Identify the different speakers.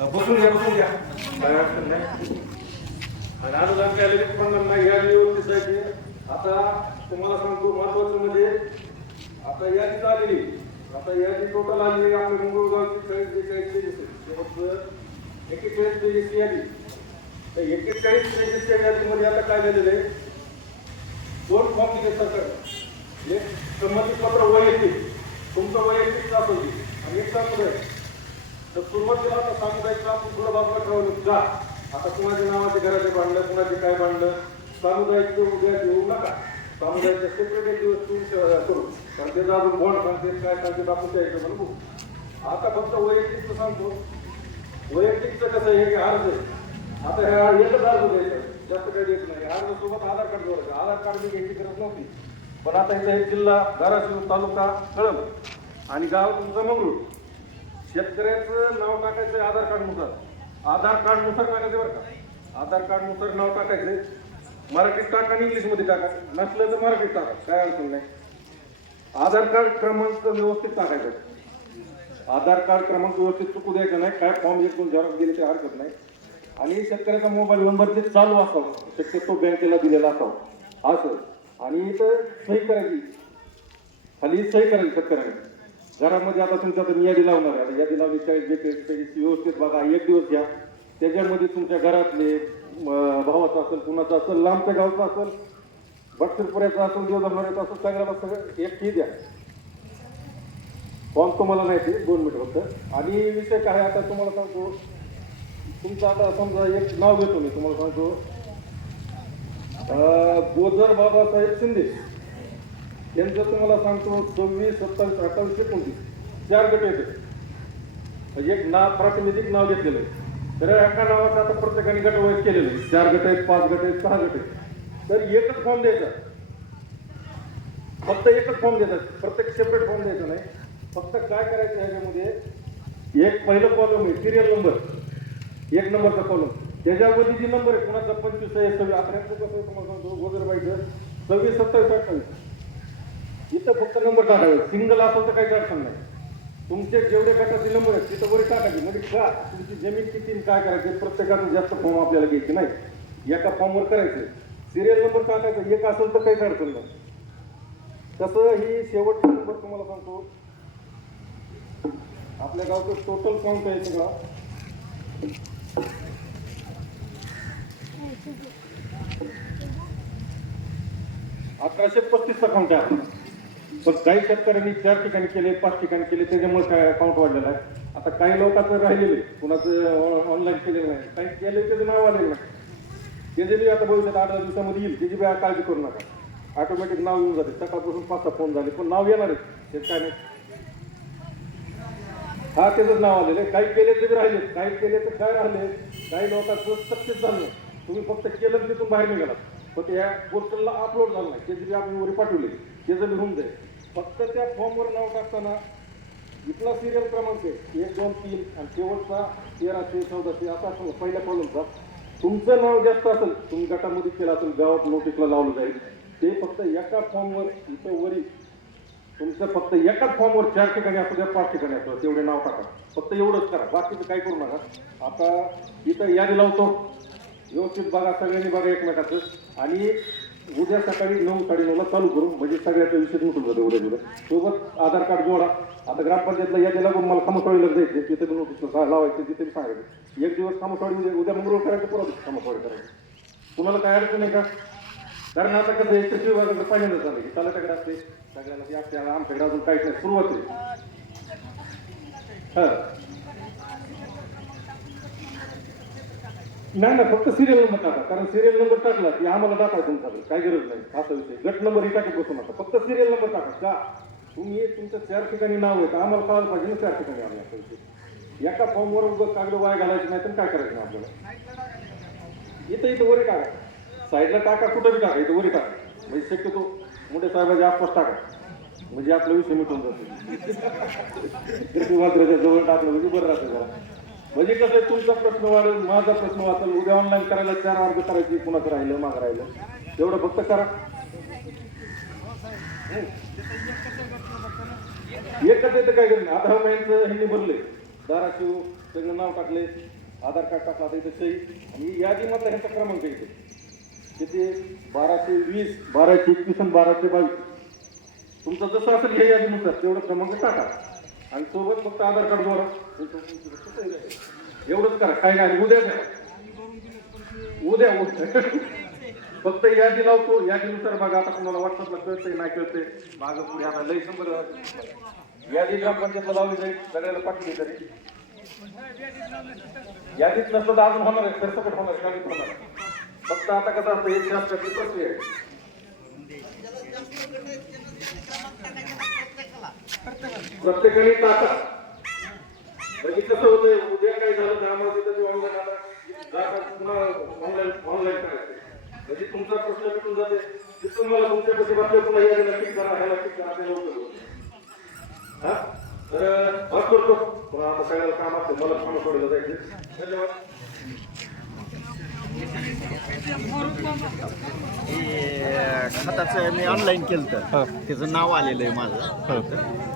Speaker 1: बसून घ्या बसून घ्या. काय अडचण नाही. आणि अनुदान केलेले पण नाही या व्यवस्थित आहे आता तुम्हाला सांगतो महत्वाचं म्हणजे आता यादी झालेली आता यादी टोटल आलेली आहे. आपल्या मंगळगावची चाळीस बेचाळीस पेजेस आहेत ते फक्त एकेचाळीस पेजेसची यादी. तर एकेचाळीस पेजेसच्या यादीमध्ये आता काय झालेलं आहे? दोन फॉर्म दिले सरकार एक संमतीपत्र वैयक्तिक. तुमचं वैयक्तिक असेल ते. आणि एक आहे तर सुरुवातीला आता सामुदायिक आपण थोडं बाजूला ठेवलं जा. आता कुणाच्या नावाचे घराचे बांधलं कुणाचे काय बांधलं सामुदायिक उद्या देऊ नका. सामुदायिकच्या सेपरेट एक दिवस तुम्ही करू. कारण त्याचं अजून बॉन्ड सांगते काय सांगते आपण त्या हिशोबाने बघू. आता फक्त वैयक्तिकचं सांगतो. वैयक्तिकचं कसं आहे की अर्ज आहे. आता ह्या एकच अर्ज द्यायचं. जास्त काही देत नाही. अर्ज सोबत आधार कार्ड जोडायचं. आधार कार्ड मी घ्यायची गरज नव्हती. पण आता इथं हे जिल्हा धाराशिव तालुका कळम आणि गाव तुमचं मंगळूर शेतकऱ्याचं नाव टाकायचं आधार कार्डनुसार आधार कार्डनुसार टाकायचं बरं का? आधार कार्डनुसार नाव टाकायचं मराठीत टाका आणि इंग्लिशमध्ये टाका. नसलं तर मराठीत टाका. काय अडचण नाही. आधार कार्ड क्रमांक व्यवस्थित टाकायचा आधार कार्ड क्रमांक व्यवस्थित चुकू द्यायचा नाही. काय फॉर्म एक दोन झेरॉक्स गेले ते हरकत नाही. आणि शेतकऱ्याचा मोबाईल नंबर ते चालू असावा शक्यतो बँकेला दिलेला असावा. असं आणि इथं सही करायची खाली सही करायची शेतकऱ्यांनी. घरामध्ये आता तुमच्या आता यादी लावणार आहे. आता यादी लावली चाळीस बेचाळीस व्यवस्थित बघा. एक दिवस घ्या. त्याच्यामध्ये तुमच्या घरातले भावाचं असेल कुणाचं असेल लांबच्या गावचं असेल बटसिरपुऱ्याचं असेल देवधर्माचं असेल सगळ्याला सगळं एक ही द्या. फॉर्म तुम्हाला नाही ते दोन मिनिट फक्त. आणि विषय काय आता तुम्हाला सांगतो. तुमचं आता समजा एक नाव घेतो मी तुम्हाला सांगतो. अं, गोजर बाबासाहेब शिंदे. यांचं तुम्हाला सांगतो सव्वीस सत्तावीस अठ्ठावीस एकोणतीस चार गट येते म्हणजे एक नाव प्रातिनिधिक नाव घेतलेलं आहे. तर एका नावाचं आता प्रत्येकाने गट वाईट केलेलं आहे. चार गट आहेत पाच गट आहेत सहा गट आहेत. तर एकच फॉर्म द्यायचा. फक्त एकच फॉर्म देतात. प्रत्येक सेपरेट फॉर्म द्यायचा नाही. फक्त काय करायचं ह्याच्यामध्ये? एक पहिलं कॉलम आहे सिरियल नंबर एक नंबरचा कॉलम त्याच्यावरती जी नंबर आहे कोणाचा? पंचवीस आहे सव्वीस अकरा कसं तुम्हाला सांगतो गोदरबाईचं. सव्वीस सत्तावीस अठ्ठावीस. इथं फक्त नंबर टाकावे सिंगल असेल तर काही अडचण नाही. तुमचे जेवढे गटाचे नंबर आहेत तिथं वर टाकायचे म्हणजे का तुमची जमीन किती काय करायचे? प्रत्येकाने जास्त फॉर्म आपल्याला घ्यायचे नाही. एका फॉर्मवर करायचे. सिरियल नंबर टाकायचा. एक असेल तर काहीच अडचण नाही. तसं ही शेवटचा नंबर तुम्हाला सांगतो. आपल्या गावचं टोटल काउंट आहे सगळा. अकराशे पस्तीसचा काउंट आहे आपला. पण काही शेतकऱ्यांनी चार ठिकाणी केले पाच ठिकाणी केले त्याच्यामुळे काय अकाउंट वाढलेलं आहे. आता काही लोकांचं राहिलेले कुणाचं ऑनलाईन केलेलं नाही. काही केले त्याचं नाव आलेलं नाही. त्याचे बी आता भविष्यात आठ दहा दिवसामध्ये येईल. त्याची बी काळजी करू नका. ऑटोमॅटिक नाव येऊन जाते. सकाळपासून पाच सहा फोन झाले पण नाव येणार आहे. ते काय नाही. हा त्याचंच नाव आलेलं आहे. काही केले ते बी राहिले. काही केले तर काय राहिले? काही लोकांचं सक्सेस झालं तुम्ही फक्त केलं तिथून बाहेर निघालात. पण या पोर्टलला अपलोड झालं नाही. त्याची बी आपण वरी पाठवले. त्याचं बी होऊन जाईल. फक्त त्या फॉर्मवर नाव टाकताना इथला सिरियल क्रमांक आहे एक दोन तीन आणि शेवटचा तेराशे चौदाशे असा असेल पहिल्या कॉलमचा तुमचं नाव जास्त असेल तुम्ही गटामध्ये केलं असेल गावात नोटीसला लावलं जाईल. ते फक्त एका फॉर्मवर इथं वरी तुमचं फक्त एकाच फॉर्मवर चार ठिकाणी असू द्या पाच ठिकाणी असू तेवढे नाव टाका. फक्त एवढंच करा बाकीचं काय करू नका. आता इथं यादी लावतो. व्यवस्थित बघा सगळ्यांनी बघा एकमेकाचं. आणि उद्या सकाळी नऊ साडेनऊला चालू करू. म्हणजे सगळ्याचा विषय मिटून जातो उद्या उद्या. सोबत आधार कार्ड जोडा. आता ग्रामपंचायतला याच्या लागून मला खामसवाडीला जायचं तिथे बी नोटीस लावायचं तिथे बी सांगायचं. एक दिवस खामसवाडी म्हणजे उद्या उद्या मंगळूर करायचं परत खामसवाडी करायचं. तुम्हाला काय अडचण आहे का? कारण आता कसं आहे कृषी विभागाचं पहिल्यांदा झालं की चालत असते सगळ्याला ते आपल्याला आमच्याकडे अजून काहीच नाही. सुरुवात आहे. हां. नाही ना फक्त सिरियल नंबर टाका. कारण सिरियल नंबर टाकला की आम्हाला टाकायचं तुमचा काय गरज नाही. असा विषय. गट नंबर ही टाकत बसू नका फक्त सिरियल नंबर टाका. का तुम्ही तुमचं चार ठिकाणी नाव आहे. का आम्हाला कळायला पाहिजे ना चार ठिकाणी आम्ही असा विषय. एका फॉर्मवर उगं कागद वाया घालायचं नाही तर काय करायचं आपल्याला? इथं इथं वरी टाका. साईडला टाका कुठं बी टाका. इथं वरी टाका. म्हणजे शक्यतो मोठे साहेबाच्या आसपास टाका. म्हणजे आपला विषय मिटून जातो. कृषी जवळ टाकलं म्हणजे बरं राहतं जरा. म्हणजे कसं आहे, तुमचा प्रश्न वाढेल माझा प्रश्न वाचल. उद्या ऑनलाईन करायला चार अर्ज करायची कुणाचं राहिलं मागं राहिलं. एवढं फक्त करा. एकच येतं काय करेन आधार हा महिन्याचं ह्यांनी भरले धाराशिव सगळं नाव टाकले आधार कार्ड टाकला तर इथे सही. आणि यादीमधला ह्याचा क्रमांक इथे. किती? बाराशे वीस बाराशे एकवीस आणि बाराशे बावीस. तुमचं जसं असेल हे यादीनुसार तेवढं क्रमांक टाका. आणि सोबत फक्त आधार कार्ड द्वारा एवढंच करा. काय नाही. उद्या उद्या उद्या. फक्त यादी लावतो यादीनुसार बघा. आता कोणाला व्हॉट्सअपला कळतंय नाही कळतंय. मागं पुढे आता लई संपर्क यादी ग्रामपंचायतला लावली जाईल सगळ्याला पाठवली तरी. यादीत नसलं तर अजून होणार आहे. सरसकट होणार आहे. काहीच होणार. फक्त आता कसं असतं एक शासनाची प्रक्रिया आहे. प्रत्येकाने टाका. म्हणजे कसं होतंय उद्या काय झालं तर आम्हाला तिथं ऑनलाईन आता पुन्हा ऑनलाईन ऑनलाईन करायचं. म्हणजे तुमचा प्रश्न भेटून जाते तिथून मला तुमच्या पैसे वाटले पुन्हा या नक्की करा ह्याला नक्की करा ते लवकर हा? तर बस करतो. पुन्हा आता सगळ्याला काम असते मला काम सोडलं जायचं धन्यवाद.
Speaker 2: हे खताचं मी ऑनलाईन केलं तर त्याचं नाव आलेलं आहे माझं.